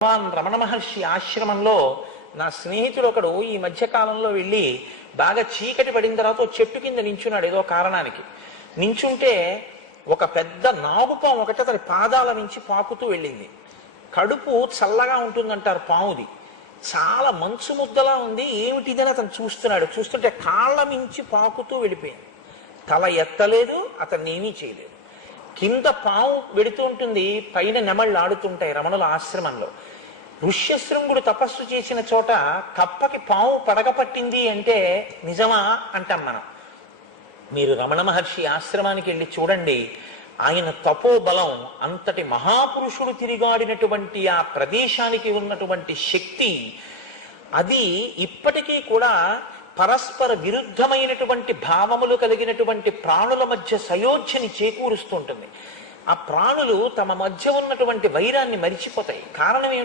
భగవాన్ రమణ మహర్షి ఆశ్రమంలో నా స్నేహితుడు ఒకడు ఈ మధ్య కాలంలో వెళ్ళి బాగా చీకటి పడిన తర్వాత ఓ చెట్టు కింద నించున్నాడు ఏదో కారణానికి. నించుంటే ఒక పెద్ద నాగుపాము ఒకటి అతని పాదాల నుంచి పాకుతూ వెళ్ళింది. కడుపు చల్లగా ఉంటుందంటారు పాముది. చాలా మంచు ముద్దలా ఉంది, ఏమిటిదని అతను చూస్తున్నాడు. చూస్తుంటే కాళ్ళ మించి పాకుతూ వెళ్ళిపోయింది. తల ఎత్తలేదు, అతన్ని ఏమీ చేయలేదు. కింద పాము వెడుతూ ఉంటుంది, పైన నెమళ్ళు ఆడుతుంటాయి రమణుల ఆశ్రమంలో. ఋష్యశృంగుడు తపస్సు చేసిన చోట కప్పకి పాము పడగ పట్టింది అంటే నిజమా అంటాం మనం. మీరు రమణ మహర్షి ఆశ్రమానికి వెళ్ళి చూడండి. ఆయన తపోబలం, అంతటి మహాపురుషుడు తిరిగాడినటువంటి ఆ ప్రదేశానికి ఉన్నటువంటి శక్తి, అది ఇప్పటికీ కూడా పరస్పర విరుద్ధమైనటువంటి భావములు కలిగినటువంటి ప్రాణుల మధ్య సయోధ్యని చేకూరుస్తుంటుంది. ఆ ప్రాణులు తమ మధ్య ఉన్నటువంటి వైరాన్ని మరిచిపోతాయి. కారణం ఏమిటంటే